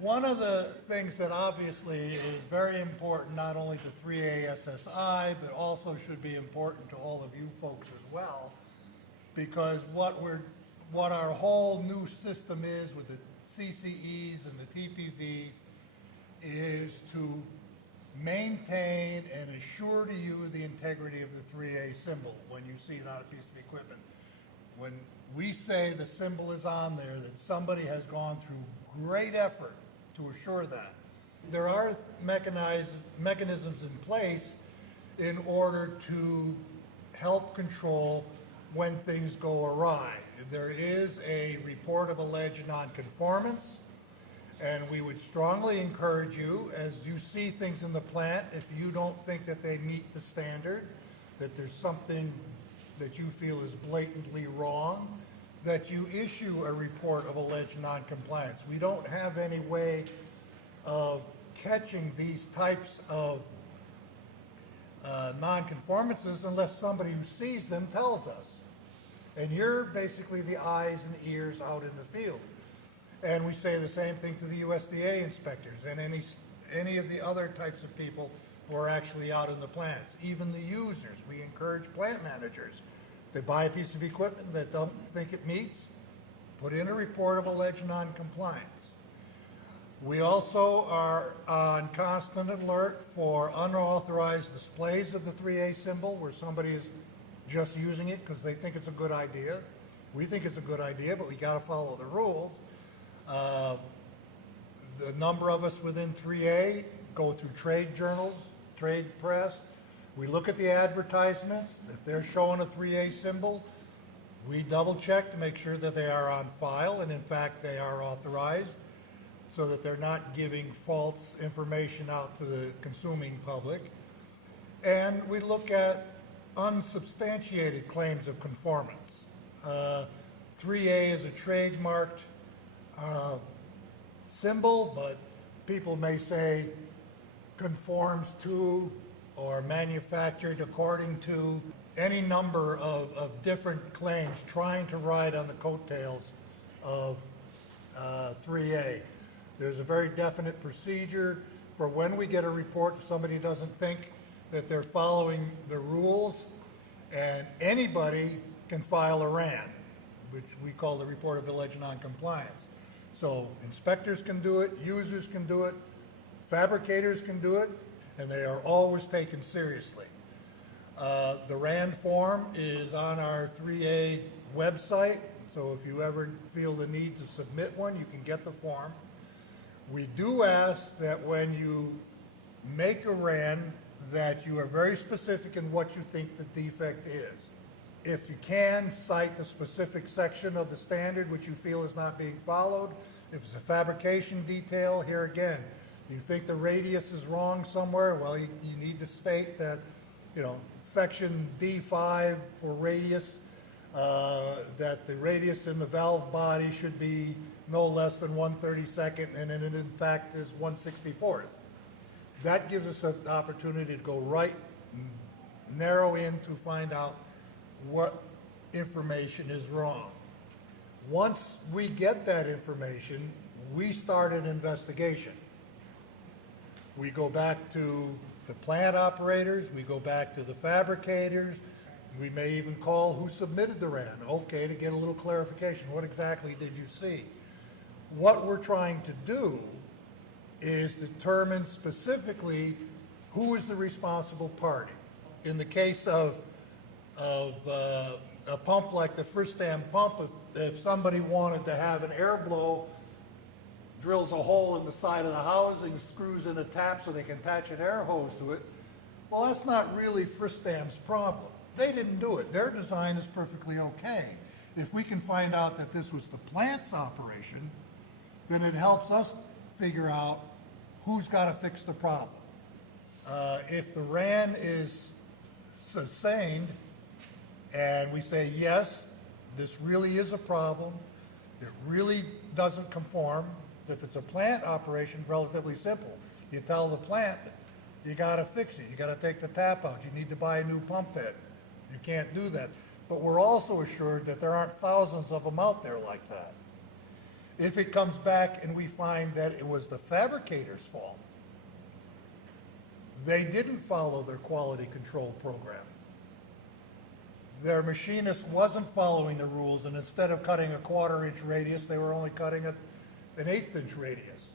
One of the things that obviously is very important, not only to 3A SSI, but also should be important to all of you folks as well, because what our whole new system is with the CCEs and the TPVs is to maintain and assure to you the integrity of the 3A symbol when you see it on a piece of equipment. When we say the symbol is on there, that somebody has gone through great effort to assure that. There are mechanisms in place in order to help control when things go awry. There is a report of alleged nonconformance, and we would strongly encourage you, as you see things in the plant, if you don't think that they meet the standard, that there's something that you feel is blatantly wrong, that you issue a report of alleged noncompliance. We don't have any way of catching these types of nonconformances unless somebody who sees them tells us. And you're basically the eyes and ears out in the field. And we say the same thing to the USDA inspectors and any of the other types of people who are actually out in the plants, even the users. We encourage plant managers. They buy a piece of equipment that don't think it meets, put in a report of alleged noncompliance. We also are on constant alert for unauthorized displays of the 3A symbol where somebody is just using it because they think it's a good idea. We think it's a good idea, but we got to follow the rules. The number of us within 3A go through trade journals, trade press. We look at the advertisements. If they're showing a 3A symbol, we double check to make sure that they are on file and in fact they are authorized so that they're not giving false information out to the consuming public. And we look at unsubstantiated claims of conformance. 3A is a trademarked symbol, but people may say conforms to or manufactured according to any number of different claims trying to ride on the coattails of 3A. There's a very definite procedure for when we get a report if somebody doesn't think that they're following the rules, and anybody can file a RAN, which we call the report of alleged noncompliance. So inspectors can do it, users can do it, fabricators can do it, and they are always taken seriously. The RAND form is on our 3A website, so if you ever feel the need to submit one, you can get the form. We do ask that when you make a RAN that you are very specific in what you think the defect is. If you can, cite the specific section of the standard which you feel is not being followed. If it's a fabrication detail, here again, you think the radius is wrong somewhere, well, you need to state that, section D5 for radius, that the radius in the valve body should be no less than 1/32, and it in fact is 1/64. That gives us an opportunity to go right, narrow in to find out what information is wrong. Once we get that information, we start an investigation. We go back to the plant operators, we go back to the fabricators, we may even call who submitted the RAN, okay, to get a little clarification. What exactly did you see? What we're trying to do is determine specifically who is the responsible party. In the case of a pump like the Fristam pump, if somebody wanted to have an air blow, drills a hole in the side of the housing, screws in a tap so they can attach an air hose to it, well, that's not really Fristam's problem. They didn't do it. Their design is perfectly okay. If we can find out that this was the plant's operation, then it helps us figure out who's got to fix the problem. If the RAN is sustained and we say, yes, this really is a problem, it really doesn't conform. If it's a plant operation, relatively simple. You tell the plant, you got to fix it. You got to take the tap out. You need to buy a new pump head. You can't do that. But we're also assured that there aren't thousands of them out there like that. If it comes back and we find that it was the fabricator's fault, they didn't follow their quality control program. Their machinist wasn't following the rules, and instead of cutting a 1/4-inch radius, they were only cutting an 1/8-inch radius.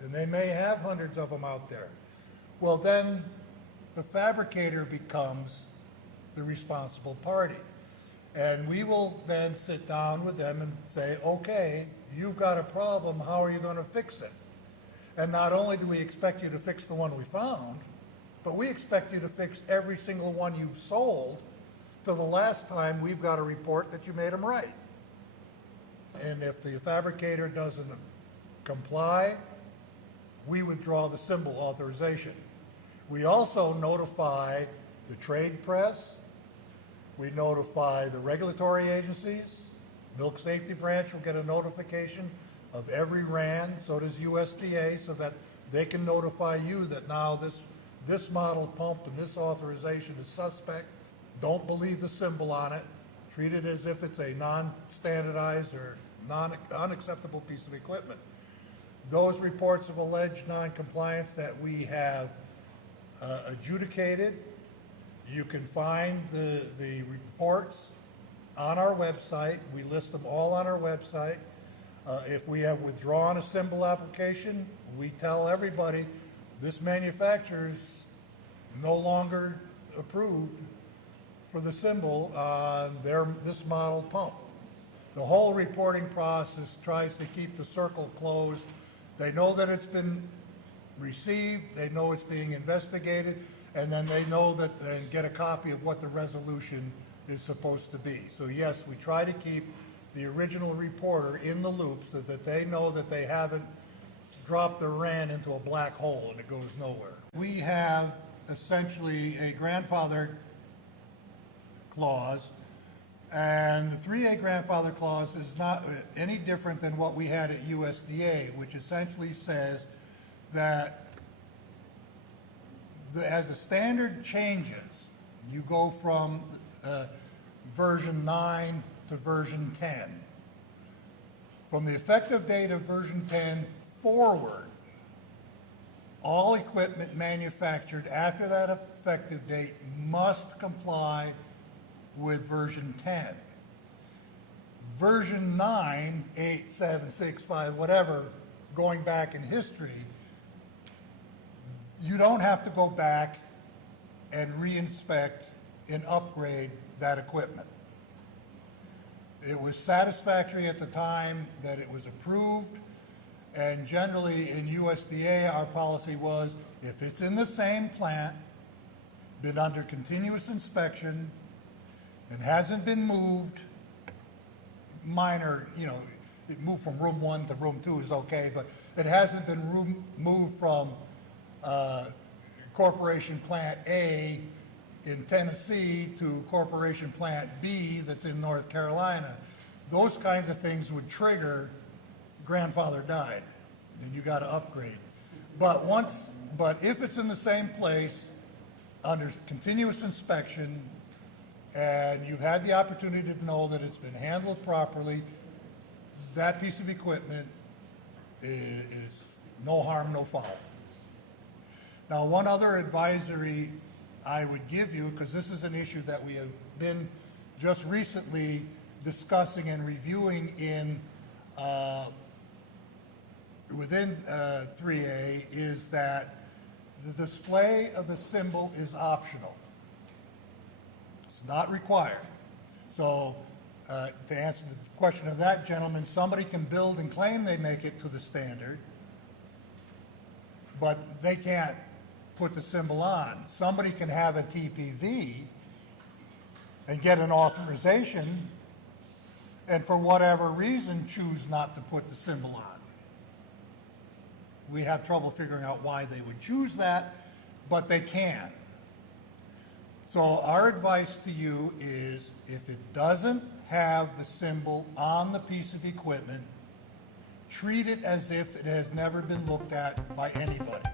And they may have hundreds of them out there. Well, then the fabricator becomes the responsible party. And we will then sit down with them and say, okay, you've got a problem, how are you going to fix it? And not only do we expect you to fix the one we found, but we expect you to fix every single one you've sold till the last time we've got a report that you made them right. And if the fabricator doesn't comply, we withdraw the symbol authorization. We also notify the trade press, we notify the regulatory agencies. Milk Safety Branch will get a notification of every RAN, so does USDA, so that they can notify you that now this model pump and this authorization is suspect. Don't believe the symbol on it. Treat it as if it's a non-standardized or unacceptable piece of equipment. Those reports of alleged non-compliance that we have adjudicated, you can find the reports on our website. We list them all on our website. If we have withdrawn a symbol application, we tell everybody this manufacturer's no longer approved for the symbol on this model pump. The whole reporting process tries to keep the circle closed. They know that it's been received, they know it's being investigated, and then they know that and get a copy of what the resolution is supposed to be. So yes, we try to keep the original reporter in the loop so that they know that they haven't dropped their RAN into a black hole and it goes nowhere. We have essentially a grandfather clause, and the 3A grandfather clause is not any different than what we had at USDA, which essentially says that as the standard changes, you go from version 9 to version 10. From the effective date of version 10 forward, all equipment manufactured after that effective date must comply with version 10. Version 9, 8, 7, 6, 5, whatever, going back in history, you don't have to go back and re-inspect and upgrade that equipment. It was satisfactory at the time that it was approved, and generally in USDA our policy was if it's in the same plant, been under continuous inspection, and hasn't been moved, minor, it moved from room 1 to room 2 is okay, but it hasn't been moved from Corporation Plant A in Tennessee to Corporation Plant B that's in North Carolina. Those kinds of things would trigger grandfather died, and you got to upgrade. But if it's in the same place under continuous inspection, and you've had the opportunity to know that it's been handled properly, that piece of equipment is no harm, no foul. Now, one other advisory I would give you, because this is an issue that we have been just recently discussing and reviewing within 3A, is that the display of the symbol is optional. It's not required. So to answer the question of that gentleman, somebody can build and claim they make it to the standard, but they can't put the symbol on. Somebody can have a TPV and get an authorization and for whatever reason choose not to put the symbol on. We have trouble figuring out why they would choose that, but they can. So our advice to you is if it doesn't have the symbol on the piece of equipment, treat it as if it has never been looked at by anybody.